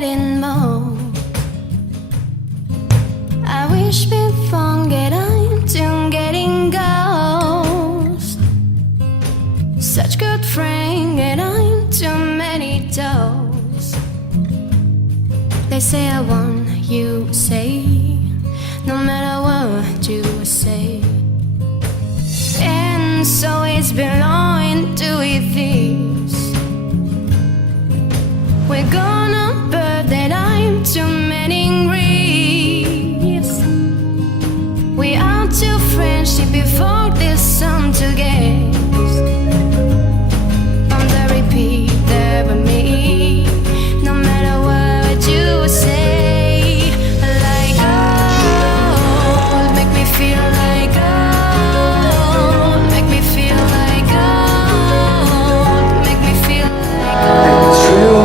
needing more. I wish before get I'm to getting ghost. Such good friend and I'm too many toes. They say I want you say, no matter what you say. And so it's belonging to this. We're gonna burn that I'm too many reefs. We are too friendship before this song to get. On the repeat, there were me. No matter what you say, like gold, make me feel like gold, make me feel like gold, make me feel like gold. It's true,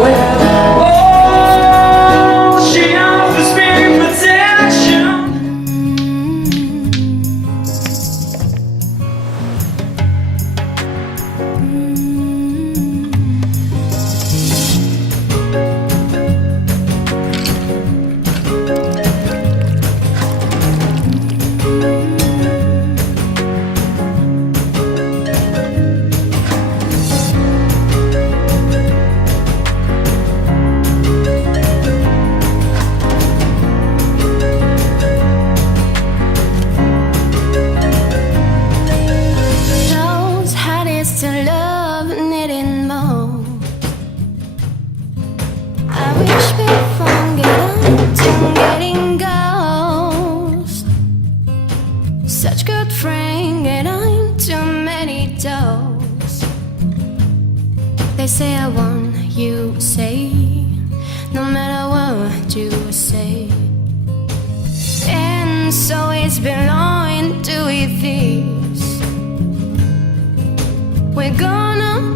she offers me protection. Knows how it is to love needing more. I wish before get to getting ghost. Such good friend and I'm too many toes. They say I want you say, no matter what you say. And so it's belonging to this. We're gonna